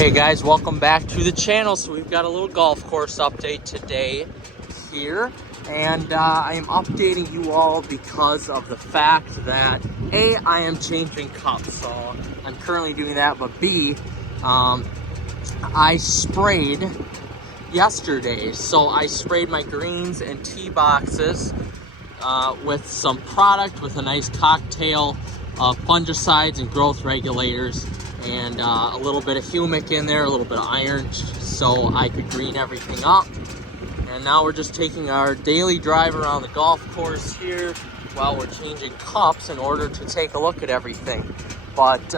Hey guys, welcome back to the channel. So we've got a little golf course update today here, and I am updating you all because of the fact that A, I am changing cups, so I'm currently doing that, but B, I sprayed yesterday. So I sprayed my greens and tee boxes with some product, with a nice cocktail of fungicides and growth regulators, and a little bit of humic in there, a little bit of iron, so I could green everything up. And now we're just taking our daily drive around the golf course here while we're changing cups in order to take a look at everything. But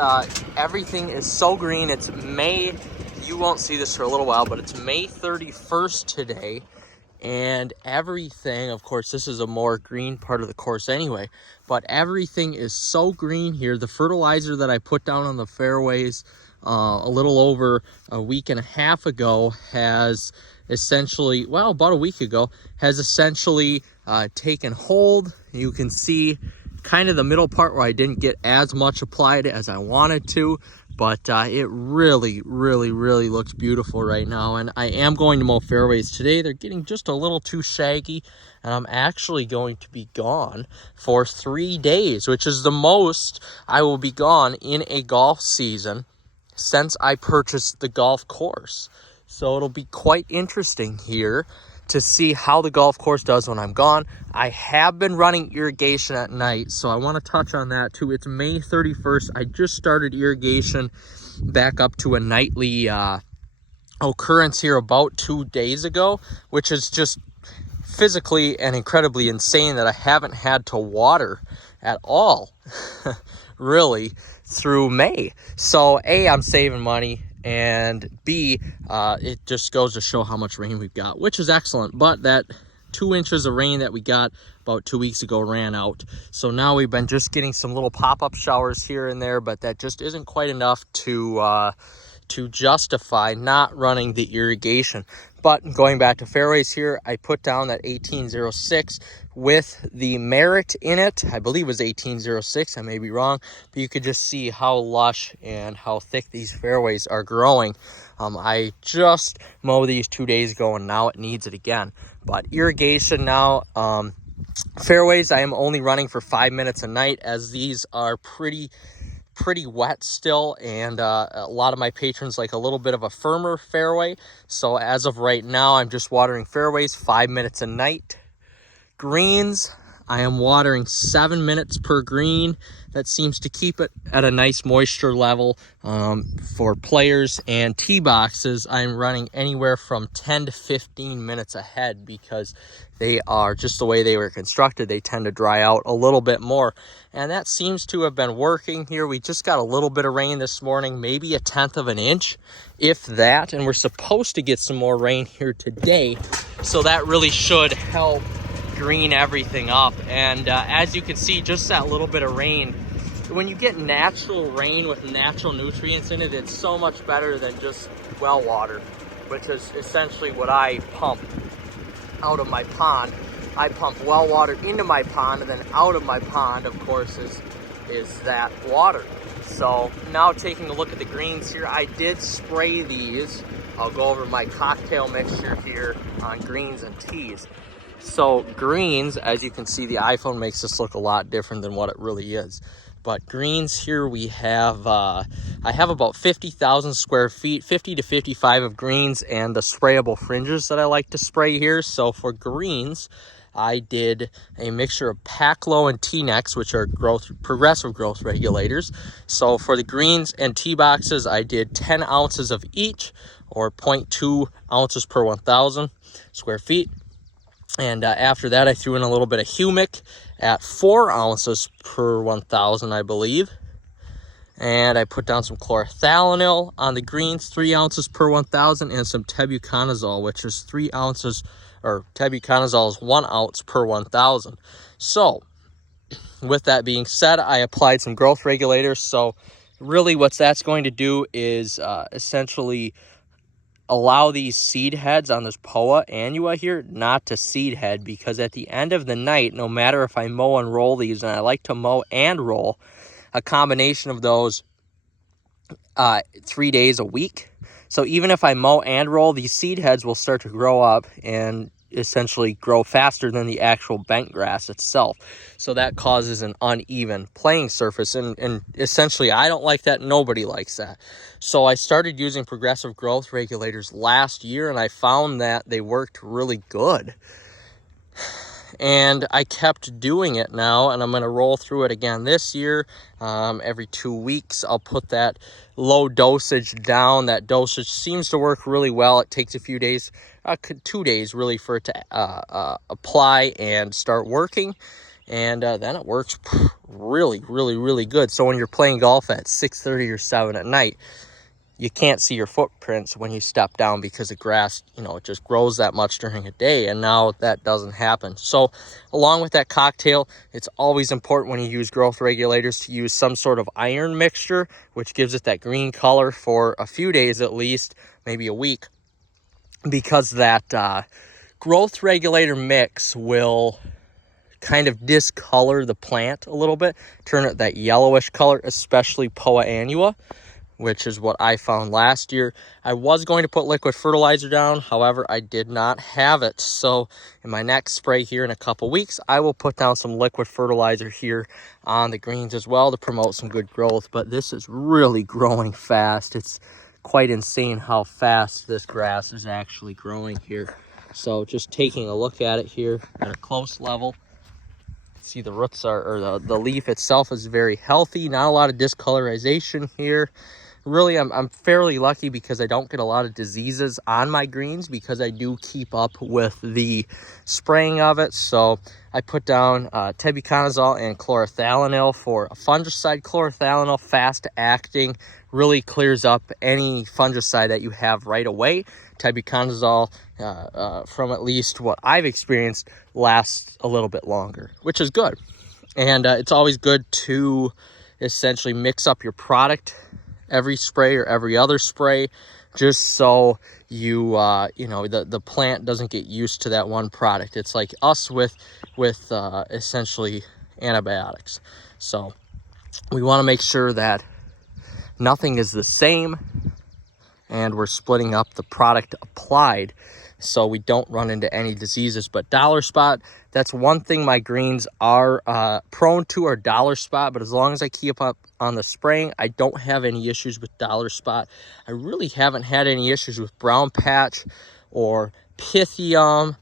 everything is so green. It's May, you won't see this for a little while, but it's May 31st today. And everything, of course, this is a more green part of the course anyway, but everything is so green here. The fertilizer that I put down on the fairways a little over a week and a half ago has essentially, well, about a week ago, has essentially taken hold. You can see kind of the middle part where I didn't get as much applied as I wanted to, but it really looks beautiful right now. And I am going to mow fairways today. They're getting just a little too shaggy, and I'm actually going to be gone for 3 days, which is the most I will be gone in a golf season since I purchased the golf course. So it'll be quite interesting here to see how the golf course does when I'm gone. I have been running irrigation at night, so I want to touch on that too. It's May 31st. I just started irrigation back up to a nightly occurrence here about 2 days ago, which is just physically and incredibly insane that I haven't had to water at all really through May. So A, I'm saving money, and B, it just goes to show how much rain we've got, which is excellent. But that 2 inches of rain that we got about 2 weeks ago ran out. So now we've been just getting some little pop-up showers here and there, but that just isn't quite enough to justify not running the irrigation. But going back to fairways here, I put down that 1806 with the Merit in it. I believe it was 1806. I may be wrong, but you could just see how lush and how thick these fairways are growing. I just mowed these 2 days ago, and now it needs it again. But irrigation now, fairways I am only running for 5 minutes a night, as these are pretty wet still, and a lot of my patrons like a little bit of a firmer fairway. So as of right now, I'm just watering fairways 5 minutes a night. Greens, I am watering 7 minutes per green. That seems to keep it at a nice moisture level for players. And tee boxes, I'm running anywhere from 10 to 15 minutes ahead, because they are just the way they were constructed. They tend to dry out a little bit more, and that seems to have been working here. We just got a little bit of rain this morning, maybe 1/10 of an inch, if that, and we're supposed to get some more rain here today, so that really should help green everything up. And as you can see, just that little bit of rain, when you get natural rain with natural nutrients in it, it's so much better than just well water, which is essentially what I pump out of my pond. I pump well water into my pond, and then out of my pond, of course, is that water. So now taking a look at the greens here, I did spray these. I'll go over my cocktail mixture here on greens and tees. So greens, as you can see, the iPhone makes this look a lot different than what it really is. But greens here, we have, I have about 50,000 square feet, 50 to 55 of greens, and the sprayable fringes that I like to spray here. So for greens, I did a mixture of Paclo and T-Nex, which are progressive growth regulators. So for the greens and tee boxes, I did 10 ounces of each, or 0.2 ounces per 1,000 square feet. And after that, I threw in a little bit of humic at 4 ounces per 1,000, I believe. And I put down some chlorothalonil on the greens, 3 ounces per 1,000, and some tebuconazole, which is 3 ounces, or tebuconazole is 1 ounce per 1,000. So with that being said, I applied some growth regulators. So really what that's going to do is essentially allow these seed heads on this Poa annua here not to seed head, because at the end of the night, no matter if I mow and roll these, and I like to mow and roll a combination of those 3 days a week, So even if I mow and roll, these seed heads will start to grow up and essentially grow faster than the actual bent grass itself. So that causes an uneven playing surface, and essentially I don't like that. Nobody likes that. So I started using progressive growth regulators last year, and I found that they worked really good. And I kept doing it now, and I'm going to roll through it again this year. Every 2 weeks, I'll put that low dosage down. That dosage seems to work really well. It takes a few days, 2 days really, for it to apply and start working. And then it works really, really, really good. So when you're playing golf at 6:30 or 7 at night, you can't see your footprints when you step down because the grass, it just grows that much during a day, and now that doesn't happen. So along with that cocktail, it's always important when you use growth regulators to use some sort of iron mixture, which gives it that green color for a few days at least, maybe a week, because that growth regulator mix will kind of discolor the plant a little bit, turn it that yellowish color, especially Poa annua, which is what I found last year. I was going to put liquid fertilizer down, however, I did not have it. So in my next spray here in a couple weeks, I will put down some liquid fertilizer here on the greens as well to promote some good growth. But this is really growing fast. It's quite insane how fast this grass is actually growing here. So just taking a look at it here at a close level, see the roots or the leaf itself is very healthy. Not a lot of discolorization here. Really, I'm fairly lucky because I don't get a lot of diseases on my greens because I do keep up with the spraying of it. So I put down tebuconazole and chlorothalonil for a fungicide. Chlorothalonil, fast acting, really clears up any fungicide that you have right away. Tebuconazole, from at least what I've experienced, lasts a little bit longer, which is good. And it's always good to essentially mix up your product every spray or every other spray, just so the plant doesn't get used to that one product. It's like us with essentially antibiotics. So we want to make sure that nothing is the same and we're splitting up the product applied so we don't run into any diseases. But dollar spot, that's one thing my greens are prone to, are dollar spot. But as long as I keep up on the spraying, I don't have any issues with dollar spot. I really haven't had any issues with brown patch or pythium,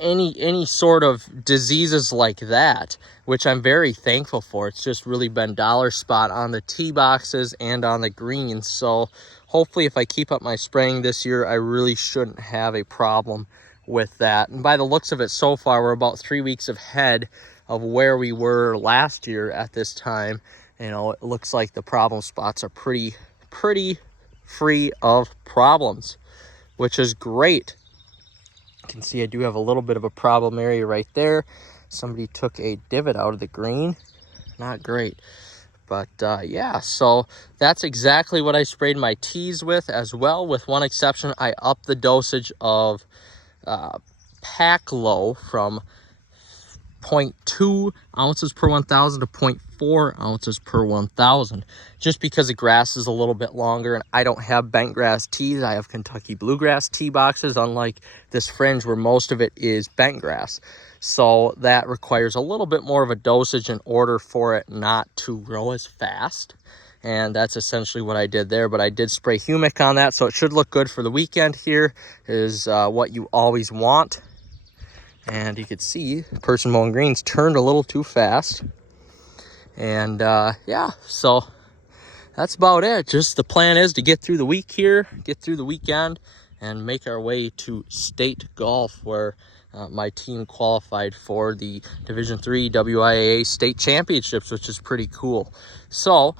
any sort of diseases like that, which I'm very thankful for. It's just really been dollar spot on the tee boxes and on the greens. So hopefully if I keep up my spraying this year, I really shouldn't have a problem with that. And by the looks of it so far, we're about 3 weeks ahead of where we were last year at this time. It looks like the problem spots are pretty free of problems, which is great. You can see I do have a little bit of a problem area right there. Somebody took a divot out of the green. Not great. But yeah, so that's exactly what I sprayed my tees with as well. With one exception, I upped the dosage of Pack Low from 0.2 ounces per 1,000 to 0.4 ounces per 1,000, just because the grass is a little bit longer and I don't have bent grass tees. I have Kentucky bluegrass tee boxes, unlike this fringe where most of it is bent grass. So that requires a little bit more of a dosage in order for it not to grow as fast. And that's essentially what I did there. But I did spray humic on that, so it should look good for the weekend here, is what you always want. And you could see the person mowing greens turned a little too fast. And yeah, so that's about it. Just the plan is to get through the week here, get through the weekend, and make our way to state golf, where my team qualified for the Division III WIAA state championships, which is pretty cool. So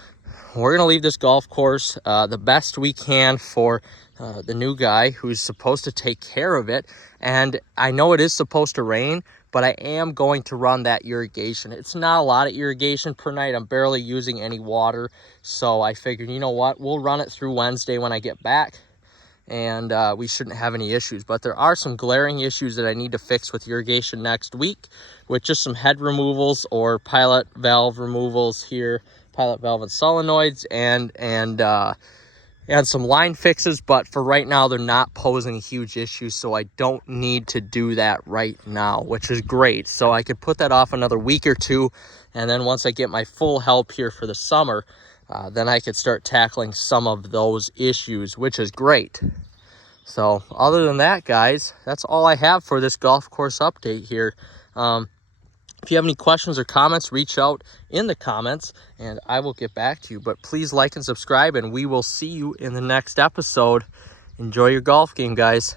we're going to leave this golf course the best we can for the new guy who's supposed to take care of it. And I know it is supposed to rain, but I am going to run that irrigation. It's not a lot of irrigation per night. I'm barely using any water. So I figured, you know what, we'll run it through Wednesday when I get back, and we shouldn't have any issues. But there are some glaring issues that I need to fix with irrigation next week, with just some head removals or pilot valve removals here, pilot valve and solenoids, and and some line fixes, but for right now, they're not posing a huge issue, so I don't need to do that right now, which is great. So I could put that off another week or two, and then once I get my full help here for the summer, then I could start tackling some of those issues, which is great. So other than that, guys, that's all I have for this golf course update here. If you have any questions or comments, reach out in the comments and I will get back to you. But please like and subscribe, and we will see you in the next episode. Enjoy your golf game, guys.